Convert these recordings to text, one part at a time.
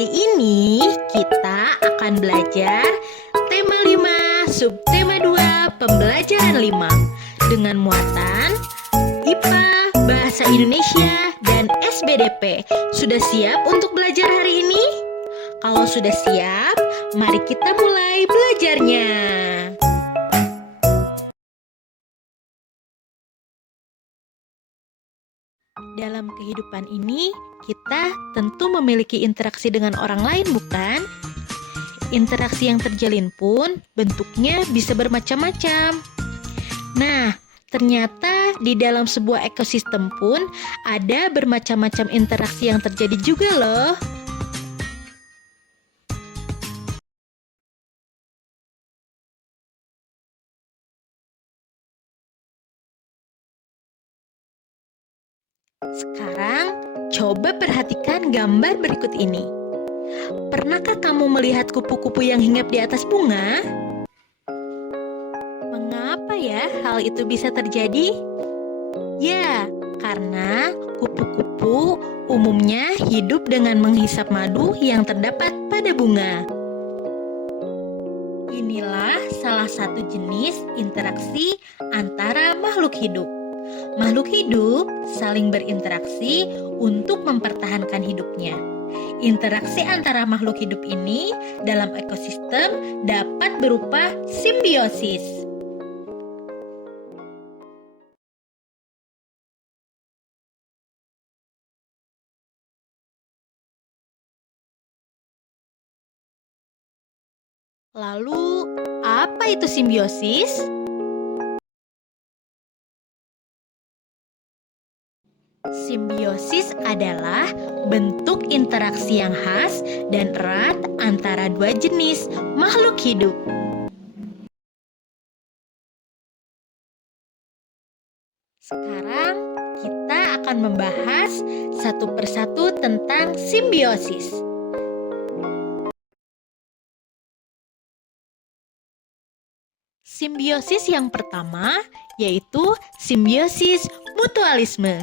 Hari ini kita akan belajar tema 5, subtema 2, pembelajaran 5 dengan muatan IPA, Bahasa Indonesia, dan SBDP. Sudah siap untuk belajar hari ini? Kalau sudah siap, mari kita mulai belajarnya. Dalam kehidupan ini, kita tentu memiliki interaksi dengan orang lain, bukan? Interaksi yang terjalin pun bentuknya bisa bermacam-macam. Nah, ternyata di dalam sebuah ekosistem pun ada bermacam-macam interaksi yang terjadi juga loh. Sekarang, coba perhatikan gambar berikut ini. Pernahkah kamu melihat kupu-kupu yang hinggap di atas bunga? Mengapa ya hal itu bisa terjadi? Ya, karena kupu-kupu umumnya hidup dengan menghisap madu yang terdapat pada bunga. Inilah salah satu jenis interaksi antara makhluk hidup. Makhluk hidup saling berinteraksi untuk mempertahankan hidupnya. Interaksi antara makhluk hidup ini dalam ekosistem dapat berupa simbiosis. Lalu, apa itu simbiosis? Simbiosis adalah bentuk interaksi yang khas dan erat antara dua jenis makhluk hidup. Sekarang kita akan membahas satu persatu tentang simbiosis. Simbiosis yang pertama yaitu simbiosis mutualisme.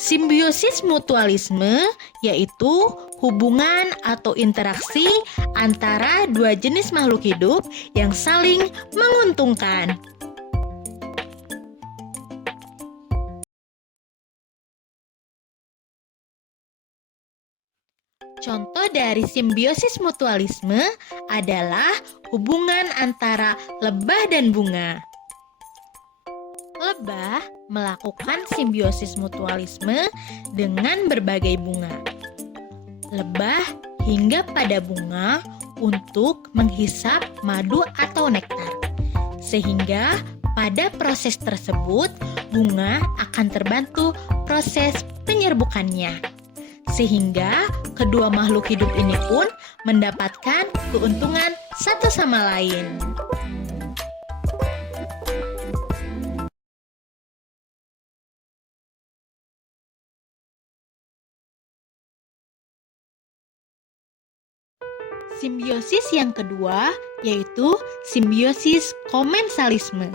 Simbiosis mutualisme yaitu hubungan atau interaksi antara dua jenis makhluk hidup yang saling menguntungkan. Contoh dari simbiosis mutualisme adalah hubungan antara lebah dan bunga. Lebah melakukan simbiosis mutualisme dengan berbagai bunga. Lebah hinggap pada bunga untuk menghisap madu atau nektar. Sehingga pada proses tersebut bunga akan terbantu proses penyerbukannya. Sehingga kedua makhluk hidup ini pun mendapatkan keuntungan satu sama lain. Simbiosis yang kedua yaitu simbiosis komensalisme.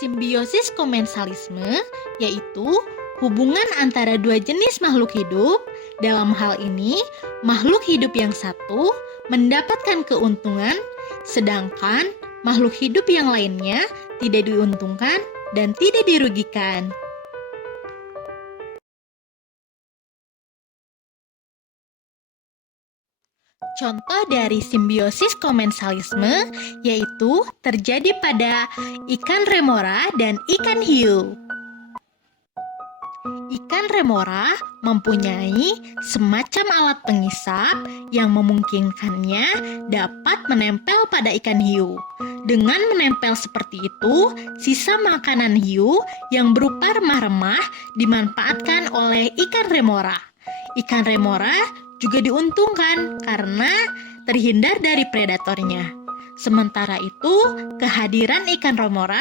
Simbiosis komensalisme yaitu hubungan antara dua jenis makhluk hidup. Dalam hal ini, makhluk hidup yang satu mendapatkan keuntungan, sedangkan makhluk hidup yang lainnya tidak diuntungkan dan tidak dirugikan. Contoh dari simbiosis komensalisme yaitu terjadi pada ikan remora dan ikan hiu. Ikan remora mempunyai semacam alat pengisap yang memungkinkannya dapat menempel pada ikan hiu. Dengan menempel seperti itu, sisa makanan hiu yang berupa remah-remah dimanfaatkan oleh ikan remora. Ikan remora juga diuntungkan karena terhindar dari predatornya. Sementara itu, kehadiran ikan remora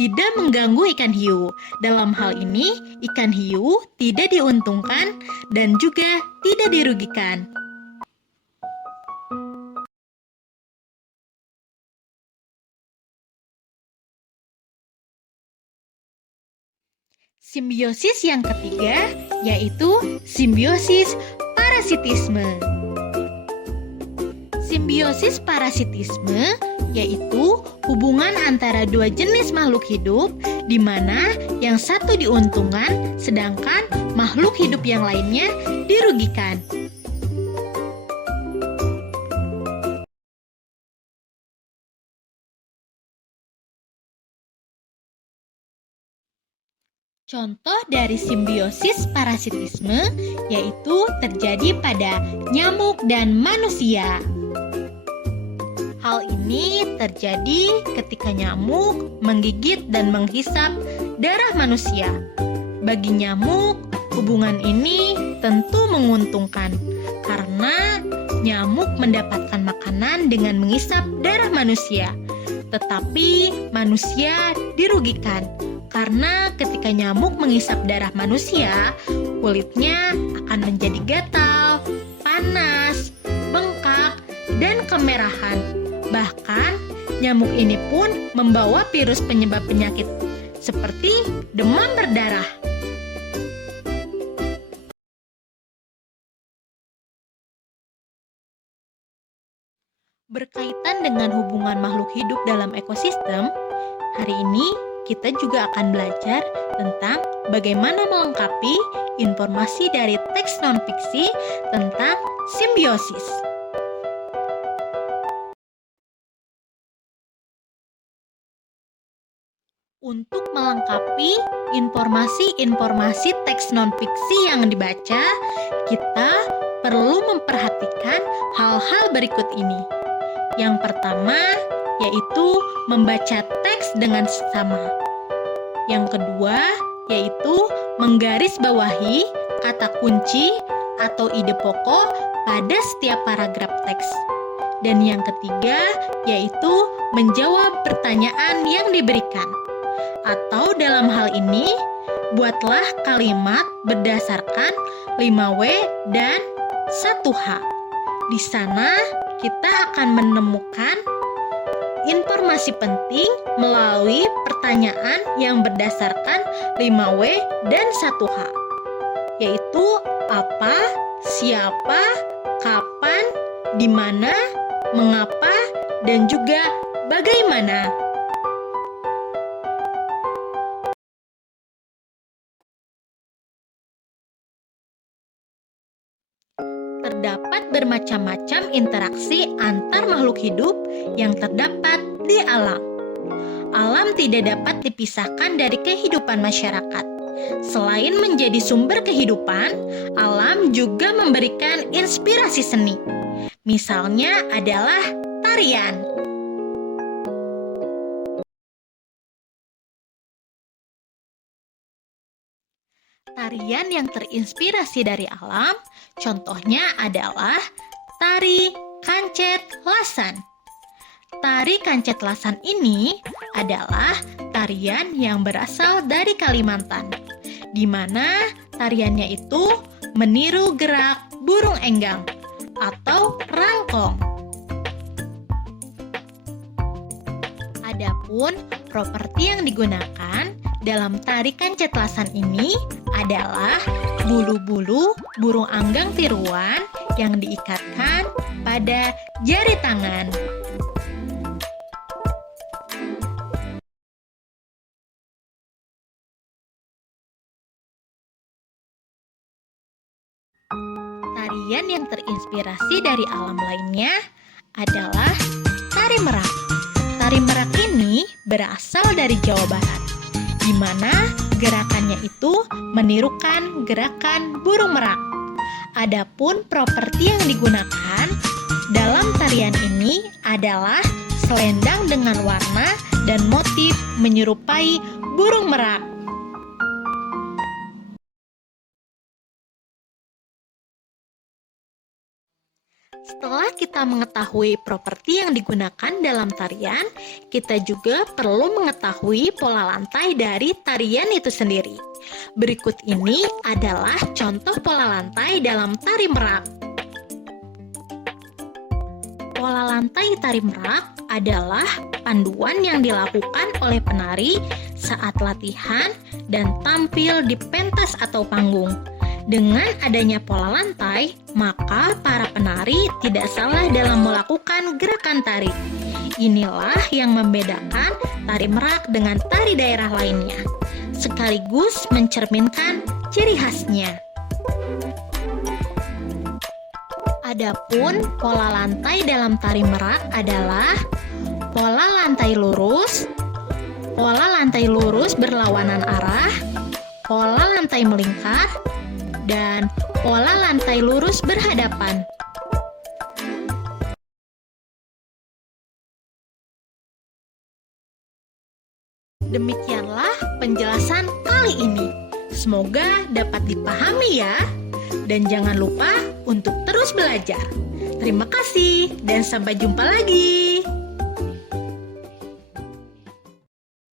tidak mengganggu ikan hiu. Dalam hal ini, ikan hiu tidak diuntungkan dan juga tidak dirugikan. Simbiosis yang ketiga yaitu simbiosis parasitisme. Simbiosis parasitisme yaitu hubungan antara dua jenis makhluk hidup di mana yang satu diuntungkan sedangkan makhluk hidup yang lainnya dirugikan. Contoh dari simbiosis parasitisme yaitu terjadi pada nyamuk dan manusia. Hal ini terjadi ketika nyamuk menggigit dan menghisap darah manusia. Bagi nyamuk, hubungan ini tentu menguntungkan karena nyamuk mendapatkan makanan dengan menghisap darah manusia. Tetapi manusia dirugikan karena ketika nyamuk menghisap darah manusia, kulitnya akan menjadi gatal, panas, bengkak, dan kemerahan. Bahkan, nyamuk ini pun membawa virus penyebab penyakit seperti demam berdarah. Berkaitan dengan hubungan makhluk hidup dalam ekosistem, hari ini kita juga akan belajar tentang bagaimana melengkapi informasi dari teks non-fiksi tentang simbiosis. Untuk melengkapi informasi-informasi teks non-fiksi yang dibaca, kita perlu memperhatikan hal-hal berikut ini. Yang pertama, yaitu membaca teks dengan seksama. Yang kedua, yaitu menggarisbawahi kata kunci atau ide pokok pada setiap paragraf teks. Dan yang ketiga, yaitu menjawab pertanyaan yang diberikan. Atau dalam hal ini, buatlah kalimat berdasarkan 5W dan 1H. Di sana, kita akan menemukan informasi penting melalui pertanyaan yang berdasarkan 5W dan 1H, yaitu apa, siapa, kapan, di mana, mengapa, dan juga bagaimana. Terdapat bermacam-macam interaksi antar makhluk hidup yang terdapat di alam. Alam tidak dapat dipisahkan dari kehidupan masyarakat. Selain menjadi sumber kehidupan, alam juga memberikan inspirasi seni. Misalnya adalah tarian. Tarian yang terinspirasi dari alam, contohnya adalah tari kancet lasan. Tari kancet lasan ini adalah tarian yang berasal dari Kalimantan, di mana tariannya itu meniru gerak burung enggang atau rangkong. Adapun properti yang digunakan dalam tari kancet lasan ini adalah bulu-bulu burung anggang tiruan yang diikatkan pada jari tangan. Tarian yang terinspirasi dari alam lainnya adalah tari merak. Tari merak ini berasal dari Jawa Barat, di mana gerakannya itu menirukan gerakan burung merak. Adapun properti yang digunakan dalam tarian ini adalah selendang dengan warna dan motif menyerupai burung merak. Setelah kita mengetahui properti yang digunakan dalam tarian, kita juga perlu mengetahui pola lantai dari tarian itu sendiri. Berikut ini adalah contoh pola lantai dalam tari merak. Pola lantai tari merak adalah panduan yang dilakukan oleh penari saat latihan dan tampil di pentas atau panggung. Dengan adanya pola lantai, maka para penari tidak salah dalam melakukan gerakan tari. Inilah yang membedakan tari Merak dengan tari daerah lainnya, sekaligus mencerminkan ciri khasnya. Adapun pola lantai dalam tari Merak adalah pola lantai lurus berlawanan arah, pola lantai melingkar, dan pola lantai lurus berhadapan. Demikianlah penjelasan kali ini. Semoga dapat dipahami ya. Dan jangan lupa untuk terus belajar. Terima kasih dan sampai jumpa lagi.